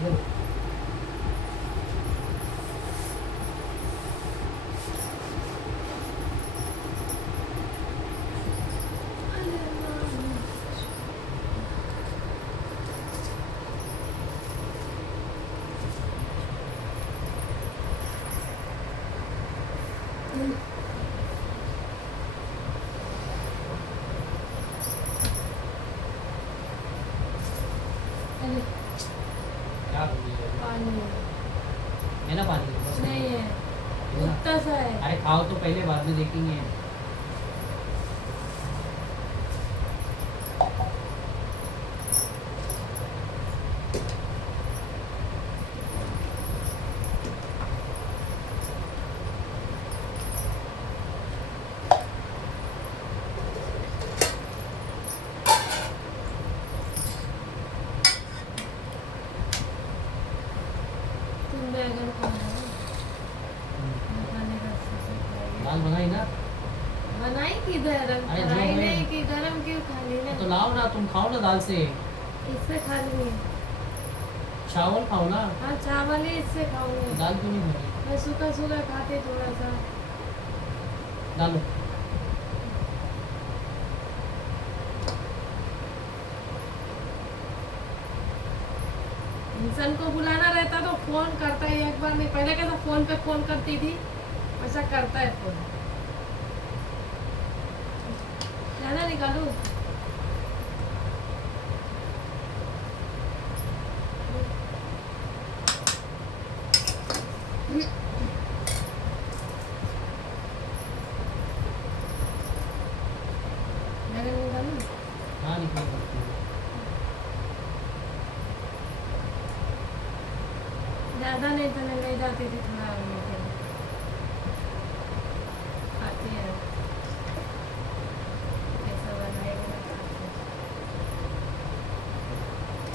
इधर क्या हो गया? पानी है ना पानी बस नहीं है, है ना? उतना सा है। अरे खाओ तो पहले, बाद में देखेंगे। तुम बैगन खाना है, खाने का सोच रही है। दाल बनाई ना? बनाई किधर, अरे जो फ्राई है। नहीं की, गरम क्यों खानी ना। तो लाओ ना, तुम खाओ ना दाल से। इससे खा लूंगी। चावल खाओ ना। हाँ चावल ही इससे खाऊंगी। दाल क्यों नहीं खा रही? मैं सूखा सूखा खाती थोड़ा सा। डालो। इंसान को बुलाना रहता तो फोन करता है एक बार, नहीं पहले कैसा फोन पे फोन करती थी, वैसा करता है फोन। जाना निकालू। जाना निकालू। हाँ निकल सकती है। ज्यादा नहीं तो मैं ले जाती थी थोड़ा मीठे में। खाती है कैसा बनाएगी ना, खाती है।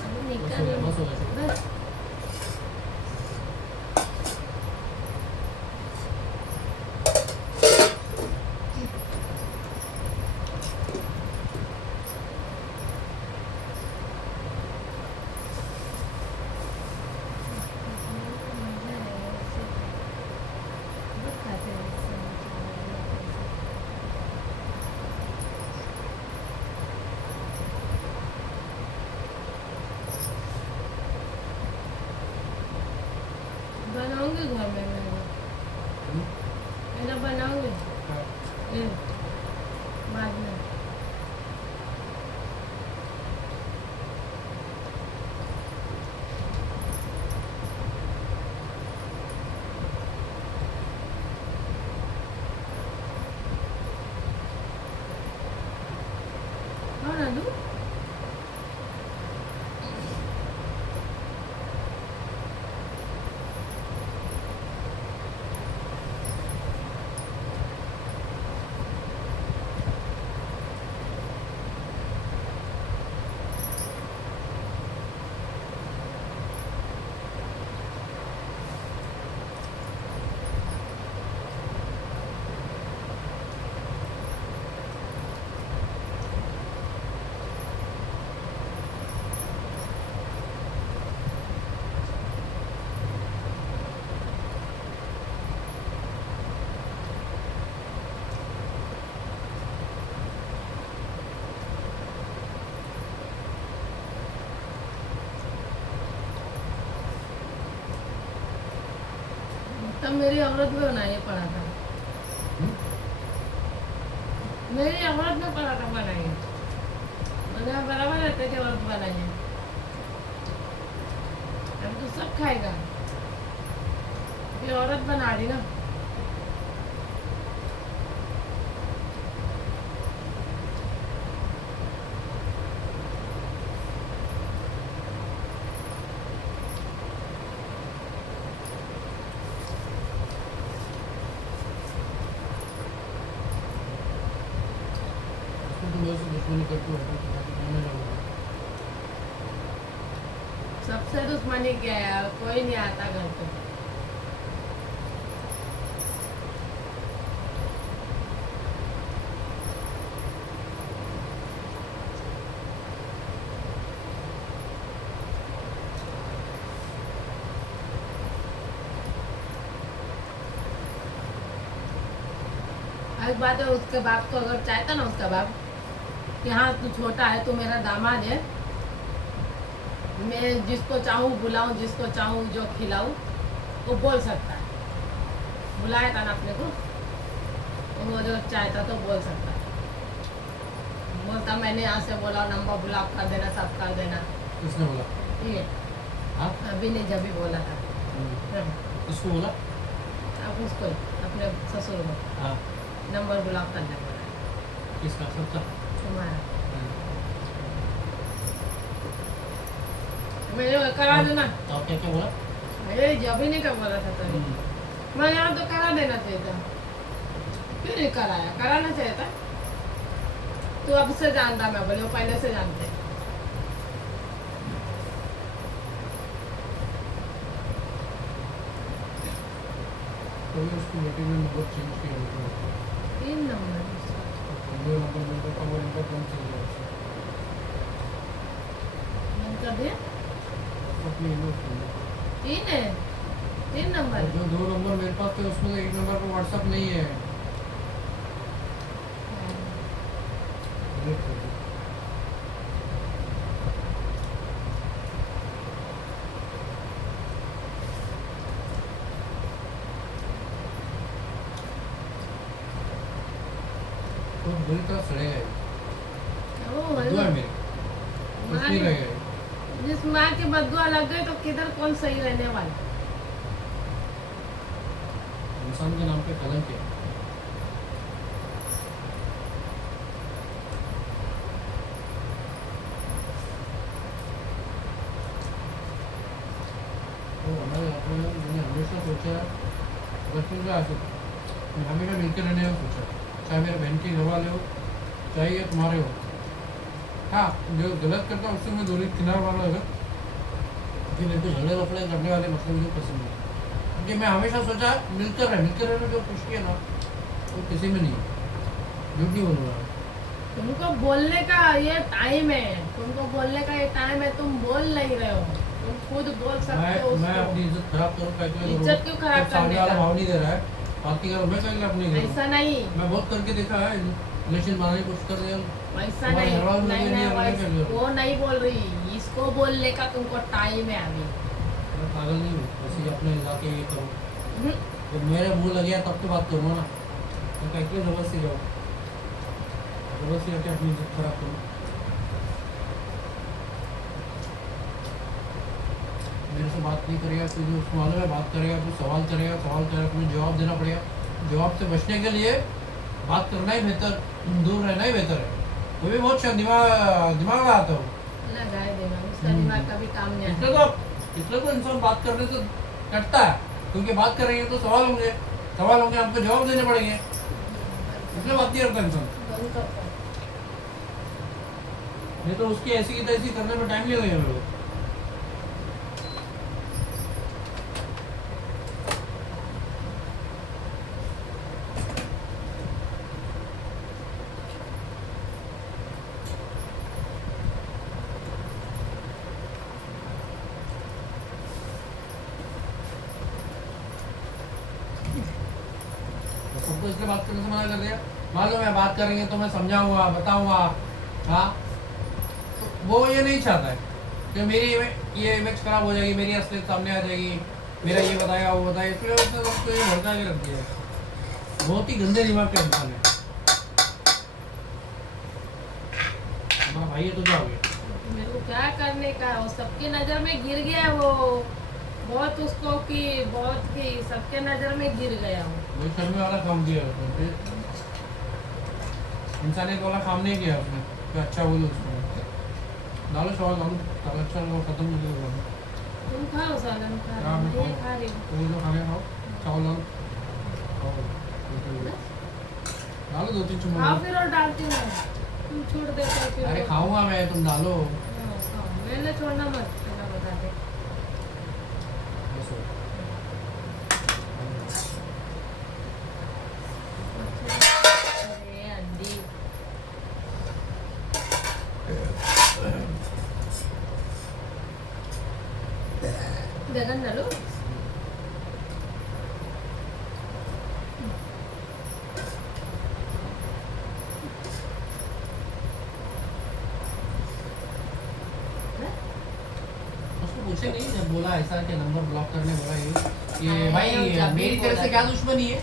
अभी बस हो गया, निकल बस हो गया। बस। मजा है ऐसे, बहुत खाते हैं इससे। बनाऊंगी घर में मैं बनाऊंगी ये बाद में। हाँ ना दूँ। तब मेरी औरत में बनाइए पराठा, मेरी औरत में पराठा बनाइए, मतलब बराबर रहते थे औरत बनाइए। अब तो सब खाएगा, ये औरत बना रही ना। तुम ऐसे दुश्मनी करते हो तो मैं रहूँगा। सबसे दुश्मनी क्या है यार, कोई नहीं आता घर पे। एक बात है, उसके बाप को अगर चाहता ना उसका बाप कि हाँ तू छोटा है, तू मेरा दामाद है, मैं जिसको चाहूँ बुलाऊं, जिसको चाहूँ जो खिलाऊं, वो बोल सकता है। बुलाया था ना अपने को, तो वो जो चाहता तो बोल सकता है। बोलता मैंने यहाँ से बोला नंबर ब्लॉक कर देना, सब कर देना। किसने बोला? ठीक है, हाँ अभी नहीं, जब भी बोला था। किसको बोला? अब उसको अपने ससुर को हाँ नंबर ब्लॉक करने बोला। किसका? सबका? तुम्हारा मैंने करा देना। तो क्या क्या बोला? अरे जब ही नहीं कर बोला था तभी मैं यहाँ तो करा देना चाहिए था, क्यों नहीं कराया? कराना चाहिए था। तू अब से जानता, मैं बोले वो पहले से जानते। तो ये उसकी बेटी ने नंबर चेंज किया होगा। 3 नंबर ये नंबर मेरे को वो नंबर कौन सा है? बंद कर दिया। अपनी यूज करना। 3 है, 3 नंबर। जो 2 नंबर मेरे पास थे उसमें से एक नंबर पर व्हाट्सएप नहीं है। डिलीट कर दो। तो बुरी तरह सड़ेगा ये। ओ दुआ है मेरी, कुछ नहीं माँ- रहेगा ये। जिस माँ की बदुआ लग गई तो किधर कौन सही रहने वाला। इंसान के नाम पे कलंक है। तो हमारे अपने मैंने हमेशा सोचा, बचपन से आज तक मैं हमेशा मिलकर रहने का सोचा, चाहे मेरे बहन के घर वाले हो, चाहे ये तुम्हारे हो। हाँ, जो गलत करता हूँ उससे मैं दूरी किनार वाला होगा, कि मेरे को झगड़े वफड़े करने वाले मतलब मुझे पसंद नहीं। क्योंकि मैं हमेशा सोचा मिलकर रहने जो खुशी है ना वो किसी में नहीं है। झूठ नहीं बोलूँगा। तुमको बोलने का ये टाइम है, तुमको बोलने का ये टाइम है, तुम बोल नहीं रहे हो। तुम खुद बोल सकते हो मैं उसको। अपनी इज्जत खराब करूँ क्या? इज्जत क्यों खराब करने वाला का? भाव नहीं दे रहा है, बाकी करो मैं क्या अपनी करूँ। ऐसा नहीं, मैं बहुत करके देखा है, रिलेशन बनाने की कोशिश कर रहे हैं। ऐसा तुम्हारे नहीं, घर वालों ने नहीं नहीं नहीं बोला क्या वैस- करो? वो नहीं बोल रही। इसको बोलने का तुमको टाइम है अभी। मैं पागल नहीं हूँ, ऐसे अपने इलाके ये करो। हम्म, जब मेरे मुंह लग गया तब तो बात करूँगा ना। तो क्या क्यों जबरदस्ती जाओ, जबरदस्ती जाके अपनी इज्जत खराब करूँ। मेरे से बात नहीं करेगा, तुझे उसको मालूम है बात करेगा, तू सवाल करेगा, तुम्हें जवाब देना पड़ेगा। जवाब से बचने के लिए बात करना ही बेहतर, दूर रहना ही बेहतर है। वो भी बहुत दिमाग लगाता हूँ। लगाए देना, उसका दिमाग कभी काम नहीं इसलिए आता। इसलिए तो इंसान बात करने से कटता है, क्योंकि बात करेंगे तो सवाल होंगे, हमको जवाब देने पड़ेंगे, इसलिए बात नहीं करता इंसान। बंद कर। नहीं तो उसकी ऐसी की तैसी करने में टाइम नहीं लगेगा मेरे को। सबको इसलिए बात करने से मना कर दिया, मालूम है बात करेंगे तो मैं समझाऊंगा, बताऊंगा। हाँ, तो वो ये नहीं चाहता है कि मेरी ये इमेज खराब हो जाएगी, मेरी असलियत सामने आ जाएगी, मेरा ये बताएगा वो बताएगा, इसलिए उसने सबको ये भड़का के रख दिया है। बहुत ही गंदे दिमाग का इंसान है हमारा भाई है। तो क्या हो गया? मेरे को क्या करने का है? वो सबकी नजर में गिर गया है। वो बहुत उसको की बहुत की सबके नजर में गिर गया वो। वही शर्मी वाला काम किया उसने, इंसानियत वाला काम नहीं किया उसने कि अच्छा बोलो उसको। डालो चावल डालो, डालो अच्छा वो खत्म हो जाएगा। तुम खाओ सालन, खा हाँ, मैं मैं ये खाऊं। खा रही हूँ। तो वो जो खाने खाओ, चावल डालो, खाओ, डालो 2-3 चम्मच। खाओ फिर और डालती हूँ मैं। तुम छोड़ देते हो फिर। अरे खाऊंगा मैं, तुम डालो। हाँ, खाओ। मैंने छोड़ना मत, मैं बता दे। ऐसे। अरे अंडी बैगन डालो। पूछे नहीं जब बोला ऐसा कि नंबर ब्लॉक करने बोला ये अरे, भाई जब भी मेरी तेरे से बोला क्या था। दुश्मनी है?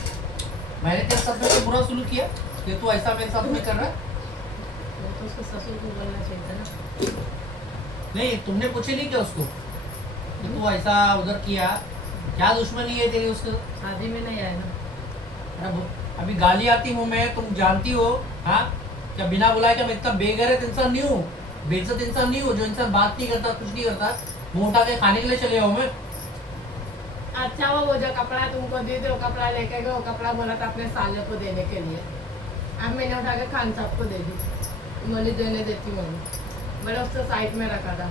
मैंने तेरे साथ में बुरा सुलूक किया कि तू ऐसा मेरे साथ में कर रहा है? वो तो उसके ससुर को बोलना चाहिए था ना। नहीं तुमने पूछे नहीं क्या उसको कि तू ऐसा उधर किया? क्या दुश्मनी है तेरी उसको? शादी में नहीं आया ना। अभी गाली आती हूँ मैं, तुम जानती हो। हाँ, क्या बिना बुलाए क्या मैं इतना बेगैरत इंसान नहीं हूँ, बेइज्जत इंसान नहीं हूँ जो इंसान बात नहीं करता, कुछ नहीं करता, मुंह उठा के खाने के लिए चले जाऊँ मैं? अच्छा वो जो कपड़ा तुमको दी थी वो कपड़ा लेके गए, वो कपड़ा बोला था अपने साले को देने के लिए। अब मैंने उठा के खान साहब को दे दी, बोली देने देती हूँ। मैंने उसको साइड में रखा था,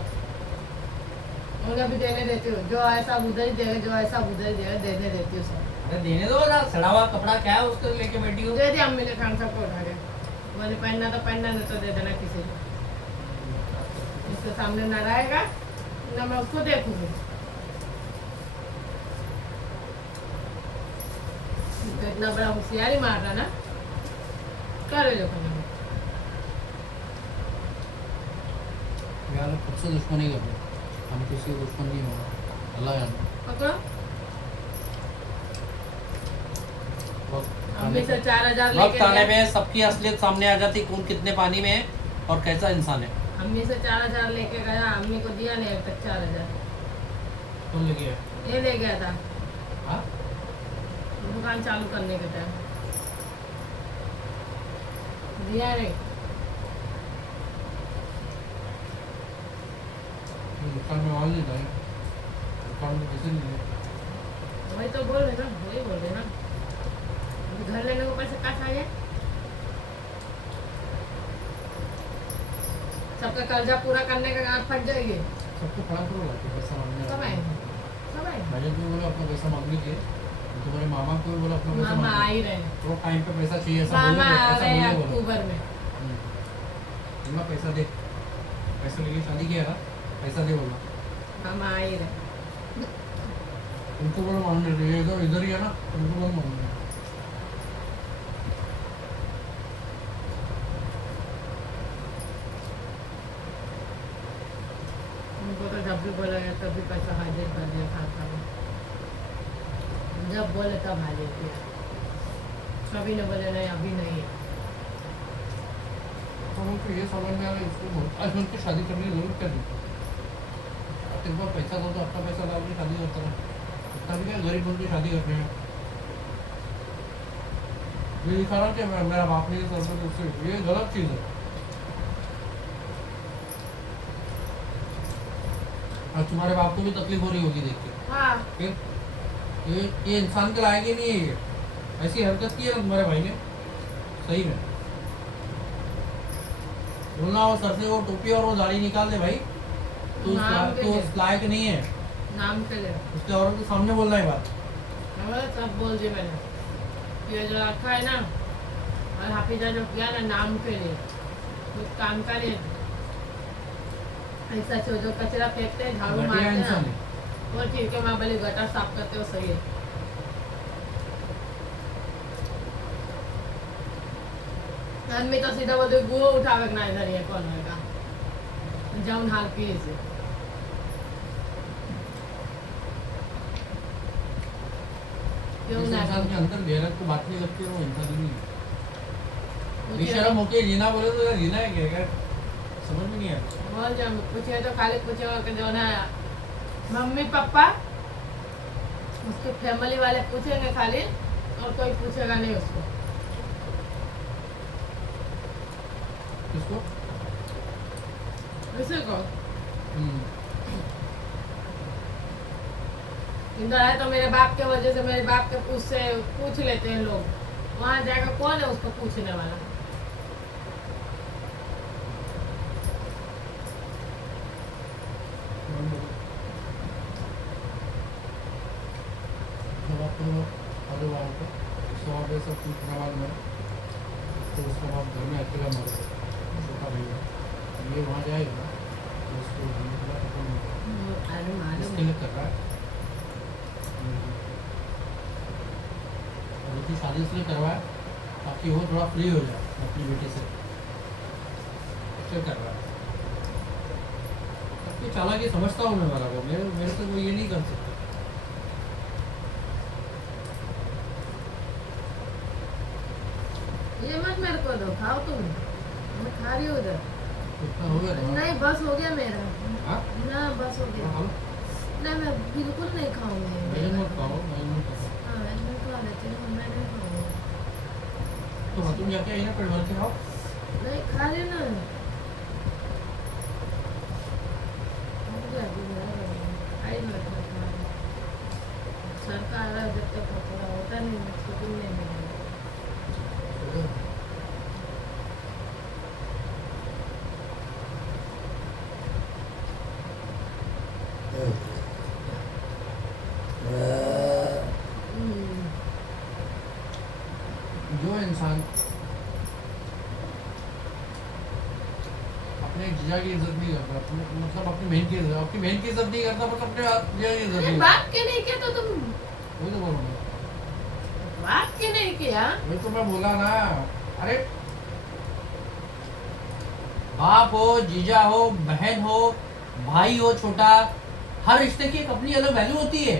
उन्हें अभी देने देती हूँ। जो ऐसा उधर ही देगा, जो ऐसा उधर ही देगा, देने देती हूँ सब। अरे देने दो ना, सड़ा हुआ कपड़ा क्या है उसको लेके बैठी हो? दे दी अम्मी ने खान साहब को उठा के, बोले पहनना तो पहनना, नहीं तो दे देना किसी को। इसके सामने ना रहेगा ना मैं उसको देखूंगी। तो इतना बड़ा होशियारी मार रहा ना, करे जो करना। यार खुद से दुश्मनी कर रहे, हम किसी को दुश्मन नहीं होगा, अल्लाह जाने। पकड़ो, वक्त अम्मी आने से पे- 4000 वक्त लेके आने गया। पे सबकी असलियत सामने आ जाती, कौन कितने पानी में है और कैसा इंसान है। अम्मी से 4000 लेके गया, अम्मी को दिया नहीं अब तक 4000। कौन लेके आया? ये ले गया था हाँ दुकान चालू करने के टाइम, दिया नहीं। दुकान में माल नहीं था, दुकान में पैसे नहीं थे। वही तो बोल रहे ना, वही बोल रहे ना। अभी घर लेने को पैसे कहाँ से आए? सबका कर्जा पूरा करने का गांठ फट जाएगी। सबको खड़ा करो लाके पैसा मांगने सब वाला। आए, सब आए। मैंने तो बोला अपना पैसा मांग लीजिए, तुम्हारे मामा को भी बोला अपना पैसा मामा आ मांग ही रहे हैं। लीजिए। तो टाइम पे पैसा चाहिए ऐसा मामा बोलो, आ ऐसा रहे हैं बोलो बोलो। अक्टूबर में। बोला पैसा दे, पैसा लेके शादी किया था, पैसा दे बोला। मामा आ ही रहे। उनको बोलो मांगने दे, ये तो इधर ही है ना, उनको बोलो मांगने। उनको तो जब भी बोला गया तभी पैसा हाजिर कर दिया खाता में। जब बोले तब हाजिर किया, कभी ने बोले नहीं अभी नहीं है। तो उनको ये समझ में आ रहा है इसको बहुत आज उनकी शादी करने की जरूरत क्या थी? तेरे पास पैसा था तो अपना पैसा ला के शादी करता रहा, इतना भी क्या गरीब उनकी शादी करने में। ये दिखा रहा कि मेरा बाप ने ये सब कुछ उससे, ये गलत चीज़ है। और तुम्हारे बाप को भी तकलीफ हो रही होगी देख के। हाँ फिर ये इंसान के लायक ही नहीं है ये। ऐसी हरकत की है ना तुम्हारे भाई ने, सही में बोलना वो सर से वो टोपी और वो दाढ़ी निकाल दे भाई, नाम के तो लिए। उस लायक नहीं है। नाम के लिए उसके औरत के सामने बोलना है बात। हमारे सब बोल दिए मैंने। ये जो रखा है ना, और हाफिजा जो किया ना नाम के लिए, कुछ काम का नहीं। ऐसा जो कचरा फेंकते हैं, झाड़ू घटिया मारते हैं इंसान ना, है। वो ठीक है, मैं बोली गटर साफ करते हो सही है। आदमी तो सीधा बोलते गुओ उठावे के ना इधर ये कौन होगा जाऊन हाल की से। क्यों जिस ना इंसान के अंदर गैरत को बात नहीं करती है वो इंसान ही नहीं है। पूछिए बेशरम होके जीना बोले तो यार जीना है क्या यार, समझ में नहीं आता। बोल जब पूछे तो खाली पूछे कि जो ना मम्मी पापा उसके फैमिली वाले पूछेंगे खाली, और कोई पूछेगा नहीं उसको। किसको? किसी को हम्म। इधर है तो मेरे बाप के वजह से मेरे बाप के पूछ लेते हैं लोग, वहाँ जाकर कौन है उसको पूछने वाला? जब आपको अरे वहाँ पे सौ पे सब पूछने वाले में, तो उसके बाद घर में अकेला मर गया छोटा भैया, ये वहाँ जाएगा ना तो उसको जीने का पता नहीं होगा। अरे मालूम इसके लिए कर रहा है। और उसकी शादी इसलिए करवाया ताकि वो थोड़ा फ्री हो जाए अपनी बेटी से, इसलिए कर रहा है। सबकी चालाकी समझता हूँ मैं वाला को, मेरे से कोई ये नहीं कर सकता। ये मत मेरे को दो, खाओ तुम, मैं खा रही हूँ उधर। इतना हो गया तुम्हारा? नहीं बस हो गया मेरा। हाँ? ना बस हो गया। हाँ, ना मैं बिल्कुल नहीं खाऊंगी। मैं मत खाओ, मैं मत खाओ। हाँ मैं खा लेती हूँ, मैं नहीं खाऊंगी। तो हाँ, तुम जाके आई ना पेट भर के खाओ। नहीं खा रही ना। हो गया अभी मेरा, आई मैं खा रही। सर का आ रहा है, जब तक पकड़ा होता नहीं सुकून नहीं मिलेगा। हम्म, जो इंसान अपने जीजा की इज्जत नहीं करता, मतलब अपनी बहन की इज्जत, अपनी बहन की इज्जत नहीं करता, मतलब अपने जीजा की इज्जत अरे नहीं बात करता। क्यों नहीं किया तो तुम? वही तो बोल रहा हूँ, बात क्यों नहीं किया? वही तो मैं बोला ना। अरे बाप हो, जीजा हो, बहन हो, भाई हो छोटा, हर रिश्ते की एक अपनी अलग वैल्यू होती है।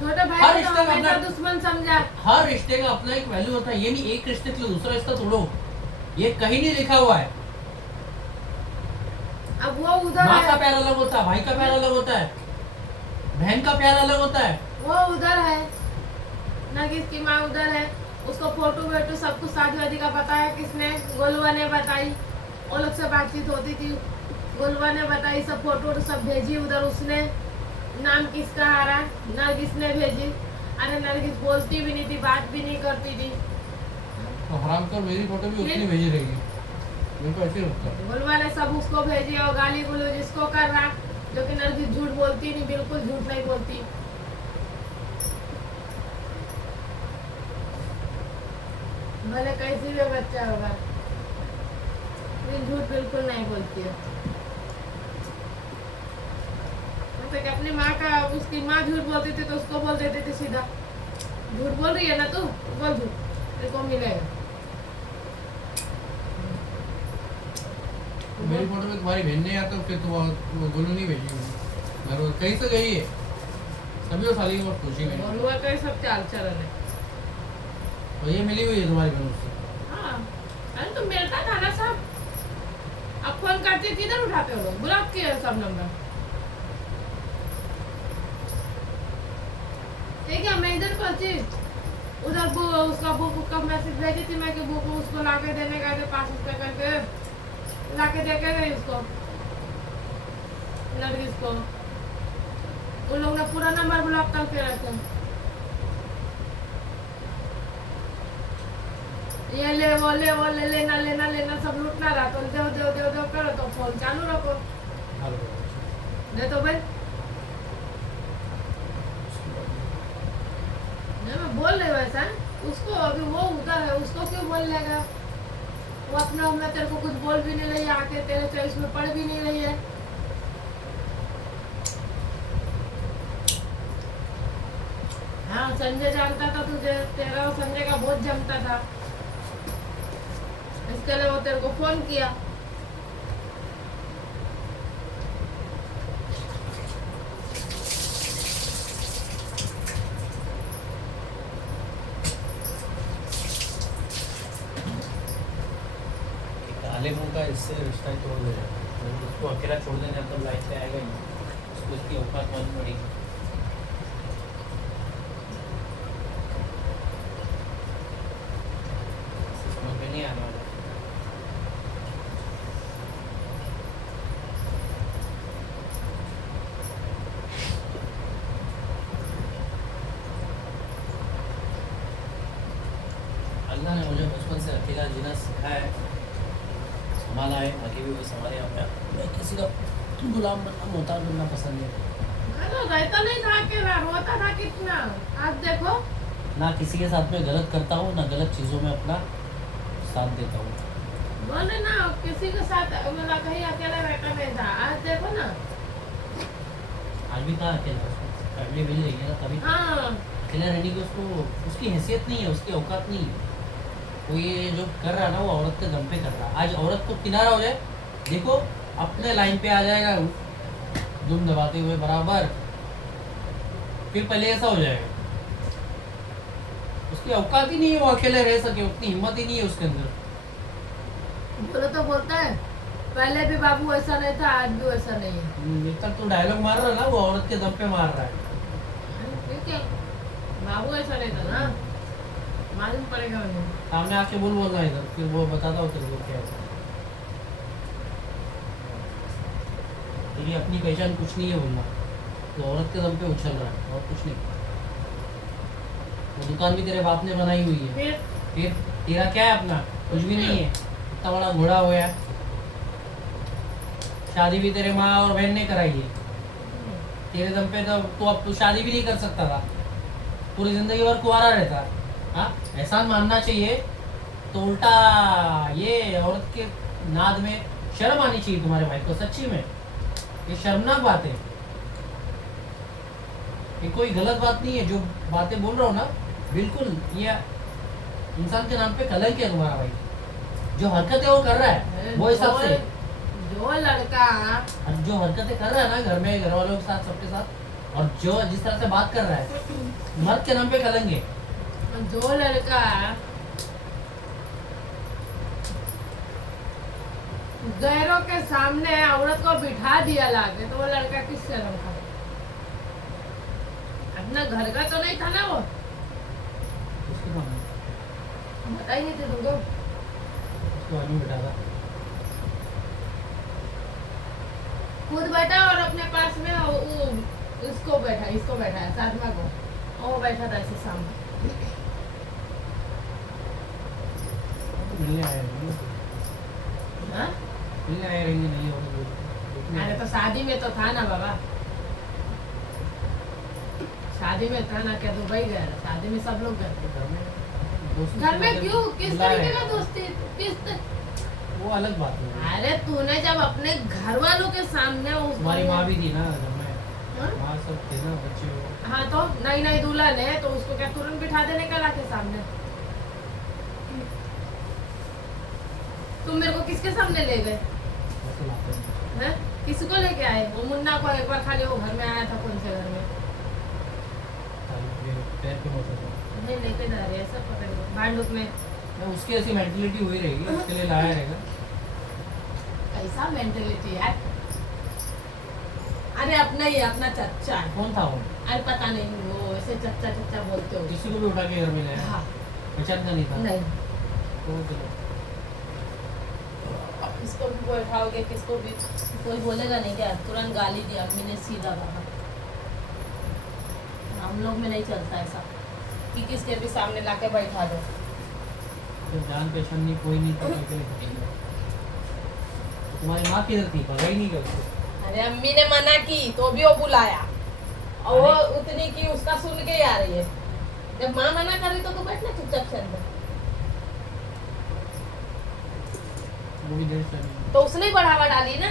छोटा हर भाई को रिश्ते तो का हमेशा अपना- दुश्मन समझा। हर रिश्ते का अपना एक वैल्यू होता है। ये नहीं एक रिश्ते के लिए दूसरा रिश्ता तोड़ो, ये कहीं नहीं लिखा हुआ है। अब वो उधर माँ का है, प्यार अलग होता है, भाई का प्यार अलग होता है, बहन का प्यार अलग होता है। वो उधर है, नरगिस की माँ उधर है। उसको फोटो वेटो सब कुछ शादी का पता है। किसने? गोलुआ ने बताई। वो लोग से बातचीत होती थी, गोलुआ ने बताई, सब फोटो सब भेजी उधर उसने। नाम किसका आ रहा है? नरगिस ने भेजी। अरे नरगिस बोलती भी नहीं थी, बात भी नहीं करती थी। तो हराम कर मेरी फोटो भी उतनी भेजी रहेगी, मेरे को ऐसे ही लगता है। गोलुआ ने सब उसको भेजी और गाली गुलोज जिसको कर रहा, जो कि नरगिस झूठ बोलती नहीं, बिल्कुल झूठ नहीं बोलती। भले कैसी भी बच्चा होगा, लेकिन झूठ बिल्कुल नहीं बोलती है। मतलब कि अपनी माँ का, उसकी माँ झूठ बोलती थी तो उसको बोल देती थी सीधा, झूठ बोल रही है ना तू, बोल झूठ, तेरे को मिलेगा। मेरी फोटो में तुम्हारी बहन नहीं आता, फिर तो वो गोलू नहीं भेजी होगी। घर कहीं से गई है, तभी वो साली को पूछी मैंने। गोलुआ का ही सब चाल चलन है। और ये मिली हुई है तुम्हारी बहन उससे। हाँ, अरे तुम मिलता था ना सब। अब फोन करते किधर उठाते हो लोग? ब्लॉक किए सब नंबर। ठीक है, मैं इधर पहुंची, उधर उसका बुक का मैसेज भेजी थी मैं कि बुक उसको लाके देने गए थे 5 रुपए करके, लाके दे के गई उसको, नरगिस को। उन लोग ने पूरा नंबर ब्लॉक करके रखे। ये ले वो ले वो ले, लेना लेना लेना सब लूटना रहा तो दो दो दो दो करो तो फोन चालू रखो। दे तो भाई, मैं बोल रही वैसा उसको, अभी वो उधर है, उसको क्यों बोल लेगा? वो अपना में तेरे को कुछ बोल भी नहीं रही है, आके तेरे चॉइस में पढ़ भी नहीं रही है। हाँ संजय जानता था तुझे, तेरा और संजय का बहुत जमता था, इसके लिए वो तेरे को फोन किया। काले मुंह का इससे रिश्ता ही तोड़ दे रहा है। उसको अकेला छोड़ देना तब लाइफ से आएगा ही नहीं, उसको इसकी औकात मालूम पड़ेगी। समझ में नहीं आने वाला। अल्लाह ने मुझे बचपन से अकेला जीना सिखाया है, संभाला है, आगे भी वो संभाले अपने आप। मैं किसी का गुलाम बनना, मोहताज बनना पसंद नहीं। हेलो, रहता नहीं था अकेला, रोता था कितना। आज देखो, ना किसी के साथ में गलत करता हूँ, ना गलत चीज़ों में अपना साथ देता हूँ। बोले ना किसी के साथ मतलब कहीं अकेला रहता नहीं था। आज देखो ना। आज भी कहाँ अकेला, फैमिली मिल रही है ना, तभी हाँ, अकेला रहने की उसको, उसकी हैसियत नहीं है, उसकी औकात नहीं है। वो ये जो कर रहा है ना, वो औरत के दम पे कर रहा है। आज औरत को किनारा हो जाए, देखो अपने लाइन पे आ जाएगा दुम दबाते हुए बराबर, फिर पहले ऐसा हो जाएगा। उसकी औकात ही नहीं है वो अकेले रह सके, उतनी हिम्मत ही नहीं है उसके अंदर। बोलो तो बोलता है पहले भी बाबू ऐसा नहीं था, आज भी वैसा नहीं है। जब तक तू डायलॉग मार रहा है ना, वो औरत के दम पे मार रहा है। ठीक है, बाबू ऐसा नहीं था ना, मालूम पड़ेगा उन्हें। सामने आके बोलना इधर, फिर वो बताता हूँ तेरे को क्या है। तेरी अपनी पहचान कुछ नहीं है बोलना, तो औरत के दम पे उछल रहा है और कुछ नहीं। वो दुकान भी तेरे बाप ने बनाई हुई है, फिर तेरा क्या है अपना? कुछ भी नहीं है। इतना बड़ा घोड़ा हो गया, शादी भी तेरे माँ और बहन ने कराई है। तेरे दम पे तो तू अब तू शादी भी नहीं कर सकता था, पूरी जिंदगी भर कुंवारा रहता। हाँ, एहसान मानना चाहिए। तो उल्टा ये औरत के नाद में शर्म आनी चाहिए तुम्हारे भाई को, सच्ची में ये शर्मनाक बात है। ये कोई गलत बात नहीं है, जो बातें बोल रहा हूँ ना, बिल्कुल ये इंसान के नाम पे कलंक है तुम्हारा भाई। जो हरकतें वो कर रहा है वो हिसाब से, जो लड़का अब जो हरकतें कर रहा है ना घर में, घर वालों के साथ, सबके साथ, और जो जिस तरह से बात कर रहा है, मर्द के नाम पे कलंक है। जो लड़का गैरों के सामने औरत को बिठा दिया लाके, तो वो लड़का किस शर्म का? अपना घर का तो नहीं था ना वो, उसके मामले बताइए थे तुमको। उसके बारे में बेटा था। खुद बैठा और अपने पास में इसको बैठा है साधमा को, वो बैठा था ऐसे सामने। मिलने आए रहेंगे, हाँ? मिलने आए रहेंगे, नहीं होगा। अरे तो शादी में तो था ना बाबा, शादी में था ना, क्या दुबई गया? शादी में सब लोग गए थे। घर में क्यों? किस तरीके का दोस्ती? वो अलग बात है। अरे तूने जब अपने घर वालों के सामने तुम्हारी माँ भी थी ना घर में, हाँ? माँ सब थे ना, बच्चे वो। हाँ तो नई दुल्हन है तो उसको क्या तुरंत बिठा देने का लाके सामने? तुम मेरे को किसके सामने ले गए ऐसे लाते हैं। हैं? किसको लेके आए? वो मुन्ना को एक बार खाली वो घर में आया था, कौन से घर में? पैर पे होता था। नहीं लेके जा रहे हैं सब पकड़ के भांडुप में। उसकी ऐसी मेंटलिटी हुई रहेगी, उसके लिए लाया रहेगा। कैसा मेंटेलिटी यार? अरे अपना ही अपना चच्चा है। कौन था वो? अरे पता नहीं, वो ऐसे चच्चा चच्चा बोलते हो। किसी को भी उठा के घर में लाया? हाँ पहचान का नहीं था? नहीं, तो चलो। इसको भी बैठाओगे, किसको भी कोई बोलेगा नहीं क्या? तुरंत गाली दिया अम्मी ने सीधा बाबा। हम लोग में नहीं चलता ऐसा कि किसके भी सामने लाके बैठा दो। जब जान पहचान नहीं, कोई नहीं था, अकेले खरीदे। तुम्हारी माँ किधर थी? भगाई नहीं गया उसको? अरे अम्मी ने मना की तो भी वो बुलाया, और वो उतनी की उसका सुन के ही आ रही है। जब माँ मना कर रही तो तू बैठना चुपचाप से अंदर। वो भी देर से नहीं। तो उसने ही बढ़ावा डाली ना।